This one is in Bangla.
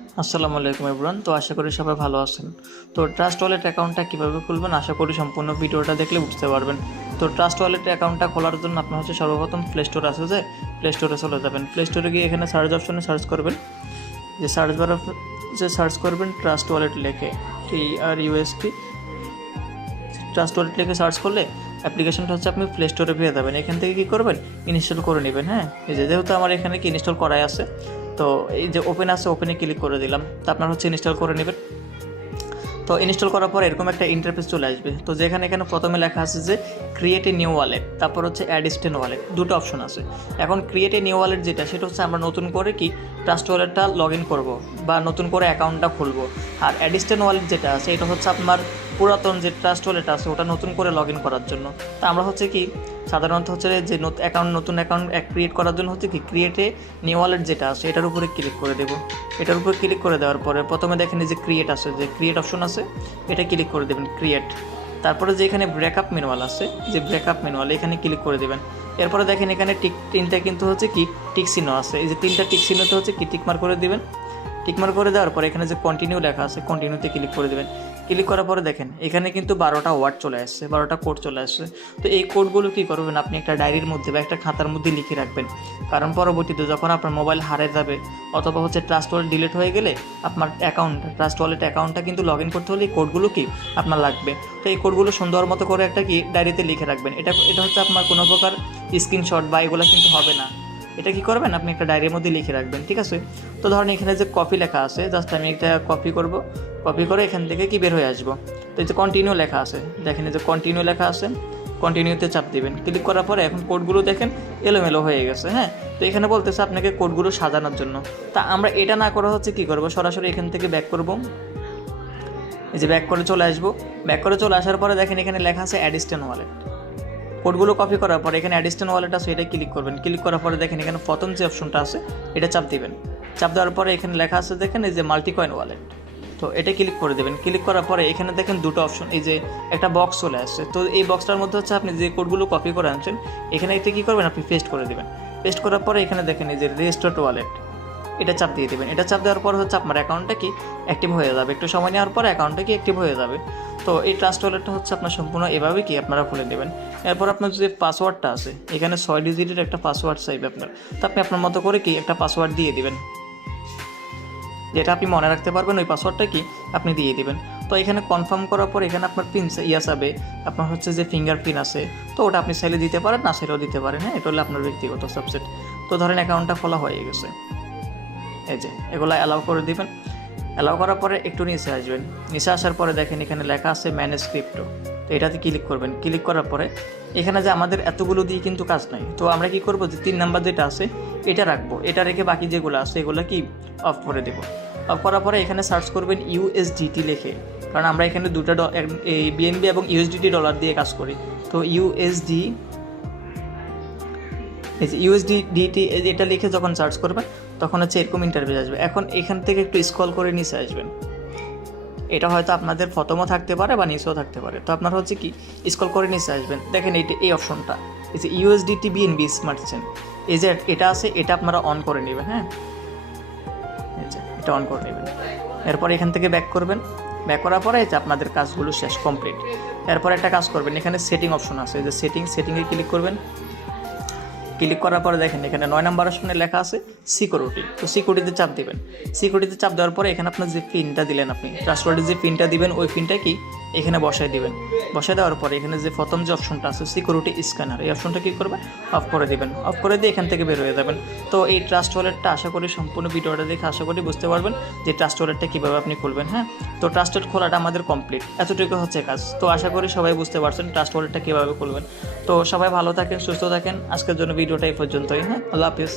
আসসালামু আলাইকুম এভরিওয়ান। তো আশা করি সবাই ভালো আছেন। তো ট্রাস্ট ওয়ালেট অ্যাকাউন্টটা কীভাবে খুলবেন আশা করি সম্পূর্ণ ভিডিওটা দেখলে বুঝতে পারবেন। তো ট্রাস্ট ওয়ালেট অ্যাকাউন্টটা খোলার জন্য আপনার হচ্ছে সর্বপ্রথম প্লে স্টোর আছে, যে প্লে স্টোরে চলে যাবেন। প্লে স্টোরে গিয়ে এখানে সার্চ অপশনে সার্চ করবেন, যে সার্চ বারে যে সার্চ করবেন ট্রাস্ট ওয়ালেট লেখে, TRUST ট্রাস্ট ওয়ালেট লিখে সার্চ করলে অ্যাপ্লিকেশনটা হচ্ছে আপনি প্লে স্টোরে পেয়ে যাবেন। এখান থেকে কী করবেন, ইনস্টল করে নেবেন। হ্যাঁ, এই যেহেতু আমার এখানে কি ইনস্টল করাই আছে, তো এই যে ওপেন আছে ওপেনে ক্লিক করে দিলাম। তো আপনার হচ্ছে ইনস্টল করে নেবেন। তো ইনস্টল করার পর এরকম একটা ইন্টারফেস চলে আসবে। তো যেখানে এখানে প্রথমে লেখা আছে যে ক্রিয়েট এ নিউ ওয়ালেট, তারপর হচ্ছে অ্যাড স্টেন ওয়ালেট, দুটো অপশন আছে। এখন ক্রিয়েট এ নিউ ওয়ালেট যেটা, সেটা হচ্ছে আমরা নতুন করে কি ট্রাস্ট ওয়ালেটটা লগ ইন করবো বা নতুন করে অ্যাকাউন্টটা খুলবো। আর অ্যাড স্টেন ওয়ালেট যেটা আছে, এটা হচ্ছে আপনার পুরাতন যে ট্রাস্ট ওয়ালেট আছে ওটা নতুন করে লগ ইন করার জন্য। তা আমরা হচ্ছে কি সাধারণত হচ্ছে যে নতুন অ্যাকাউন্ট ক্রিয়েট করার জন্য হচ্ছে কি ক্রিয়েটে নিউ ওয়ালেট যেটা আছে এটার উপরে ক্লিক করে দেবো। এটার উপরে ক্লিক করে দেওয়ার পরে প্রথমে দেখেন যে ক্রিয়েট আছে, যে ক্রিয়েট অপশন আছে, এটা ক্লিক করে দেবেন ক্রিয়েট। তারপরে যে এখানে ব্রেকআপ ম্যানুয়াল আছে, যে ব্রেকআপ ম্যানুয়াল এখানে ক্লিক করে দেবেন। এরপরে দেখেন এখানে তিনটা কিন্তু হচ্ছে কি টিক চিহ্ন আছে, এই যে তিনটা টিক চিহ্নতে হচ্ছে কি টিকমার্ক করে দেবেন। টিকমার্ক করে দেওয়ার পরে এখানে যে কন্টিনিউ লেখা আছে কন্টিনিউতে ক্লিক করে দেবেন। ক্লিক করার পরে দেখেন এখানে কিন্তু 12টা ওয়ার্ড চলে আসছে, 12টা কোড চলে আসছে। তো এই কোডগুলো কী করবেন, আপনি একটা ডায়েরির মধ্যে বা একটা খাতার মধ্যে লিখে রাখবেন। কারণ পরবর্তীতে যখন আপনার মোবাইল হারিয়ে যাবে অথবা হচ্ছে ট্রাস্ট ওয়ালেট ডিলিট হয়ে গেলে আপনার ট্রাস্ট ওয়ালেট অ্যাকাউন্টটা কিন্তু লগ ইন করতে হলে এই কোডগুলো কি আপনার লাগবে। তো এই কোডগুলো সুন্দর মতো করে একটা কি ডায়েরিতে লিখে রাখবেন। এটা হচ্ছে আপনার কোনো প্রকার স্ক্রিনশট বা এগুলো কিন্তু হবে না। এটা কি করবেন, আপনি একটা ডায়েরির মধ্যে লিখে রাখবেন, ঠিক আছে। তো ধরেন এখানে যে কপি লেখা আছে, জাস্ট আমি একটা কপি করব, কপি করে এখান থেকে কি বের হয়ে আসবো। তো এই যে কন্টিনিউ লেখা আছে, দেখেন এই যে কন্টিনিউ লেখা আছে, কন্টিনিউতে চাপ দিবেন। ক্লিক করার পরে এখন কোডগুলো দেখেন এলোমেলো হয়ে গেছে। হ্যাঁ, তো এখানে বলতেছে আপনাকে কোডগুলো সাজানোর জন্য। তা আমরা এটা না করা হচ্ছে কি করব, সরাসরি এখান থেকে ব্যাক করব। এই যে ব্যাক করে চলে আসবো। ব্যাক করে চলে আসার পরে দেখেন এখানে লেখা আছে অ্যাড স্টেন ওয়ালেট। কোডগুলো কপি করার পরে এখানে অ্যাড স্টেন ওয়ালেট আছে, এটা ক্লিক করবেন। ক্লিক করার পরে দেখেন এখানে প্রথম যে অপশনটা আছে এটা চাপ দিবেন। চাপ দেওয়ার পরে এখানে লেখা আছে দেখেন এই যে মাল্টি কয়েন ওয়ালেট, তো এটা ক্লিক করে দেবেন। ক্লিক করার পরে এখানে দেখেন দুটো অপশন, এই যে একটা বক্স চলে আসছে। তো এই বক্সটার মধ্যে হচ্ছে আপনি যে কোডগুলো কপি করে আনছেন এখানে এটা কী করবেন, আপনি পেস্ট করে দেবেন। পেস্ট করার পরে এখানে দেখেন এই যে রেজিস্টার্ড ওয়ালেট, এটা চাপ দিয়ে দেবেন। এটা চাপ দেওয়ার পর হচ্ছে আপনার অ্যাকাউন্টটা কি অ্যাক্টিভ হয়ে যাবে। একটু সময় নেওয়ার পর অ্যাকাউন্টটা কি অ্যাক্টিভ হয়ে যাবে। তো এই ট্রাস্ট ওয়ালেটটা হচ্ছে আপনার সম্পূর্ণ এভাবে কি আপনারা খুলে নেবেন। এরপর আপনার যে পাসওয়ার্ডটা আছে এখানে 6 ডিজিটের একটা পাসওয়ার্ড চাইবে আপনার। তো আপনি আপনার মতো করে কি একটা পাসওয়ার্ড দিয়ে দিবেন, যেটা আপনি মনে রাখতে পারবেন, ওই পাসওয়ার্ডটা কি আপনি দিয়ে দিবেন। তো এখানে কনফার্ম করার পর এখানে আপনার পিন যাবে, আপনার হচ্ছে যে ফিঙ্গারপ্রিন্ট আছে, তো ওটা আপনি চাইলে দিতে পারেন, না চাইলেও দিতে পারেন। হ্যাঁ, এটা হলো আপনার ব্যক্তিগত সাবসেট। তো ধরেন অ্যাকাউন্টটা খোলা হয়ে গেছে, এই যে এগুলো অ্যালাউ করে দিবেন। অ্যালাউ করার পরে একটু নিচে আসবেন। নিচে আসার পরে দেখেন এখানে লেখা আছে ম্যানেজ ক্রিপ্টো, তো এটাতে ক্লিক করবেন। ক্লিক করার পরে এখানে যে আমাদের এতগুলো দিয়ে কিন্তু কাজ নাই, তো আমরা কি করব, যে 3 নাম্বার যেটা আছে এটা রাখবো, এটা রেখে বাকি যেগুলো আছে এগুলো কি অফ করে দেবো। অফ করার পরে এখানে সার্চ করবেন USDT লিখে, কারণ আমরা এখানে দুটো এই BNB এবং USDT ডলার দিয়ে কাজ করি। তো USDT এটা লিখে যখন সার্চ করবেন তখন হচ্ছে এরকম ইন্টারভিউ আসবে। এখন এখান থেকে একটু স্ক্রল করে নিচে আসবেন। এটা হয়তো আপনাদের প্রথমও থাকতে পারে বা নিচেও থাকতে পারে। তো আপনার হচ্ছে কি স্ক্রল করে নিচে আসবেন, দেখেন এই অপশনটা, এই যে USDT BNB স্মার্ট চেন, এই যে এটা আছে, এটা আপনারা অন করে নেবেন। হ্যাঁ, এই যে এটা অন করে নেবেন। এরপর এখান থেকে ব্যাক করবেন। ব্যাক করার পরে যে আপনাদের কাজগুলো শেষ কমপ্লিট। এরপর একটা কাজ করবেন, এখানে সেটিং অপশন আছে, এই যে সেটিংয়ে ক্লিক করবেন। ক্লিক করার পরে দেখেন এখানে 9 নাম্বার অপশনে লেখা আছে সিকিউরিটি, তো সিকিউরিটিতে চাপ দিবেন। সিকিউরিটিতে চাপ দেওয়ার পরে এখানে আপনার যে পিনটা দিলেন, আপনি ট্রাস্ট ওয়ালেটে যে পিনটা দিবেন ওই পিনটা কি এখানে বসায় দিবেন। বসায় দেওয়ার পরে এখানে যে প্রথম যে অপশনটা আছে সিকিউরিটি স্ক্যানার, এই অপশনটা কী করবেন, অফ করে দিবেন। অফ করে দিয়ে এখান থেকে বের হয়ে যাবেন। তো এই ট্রাস্ট ওয়ালেটটা আশা করি সম্পূর্ণ ভিডিওটা দেখে আশা করি বুঝতে পারবেন যে ট্রাস্ট ওয়ালেটটা কীভাবে আপনি খুলবেন। হ্যাঁ, তো ট্রাস্ট ওয়ালেট খোলাটা আমাদের কমপ্লিট, এতটুকু হচ্ছে কাজ। তো আশা করি সবাই বুঝতে পারছেন ট্রাস্ট ওয়ালেটটা কীভাবে খুলবেন। তো সবাই ভালো থাকেন, সুস্থ থাকেন। আজকের জন্য ভিডিওটা এই পর্যন্তই। হ্যাঁ, আল্লাহ হাফিজ।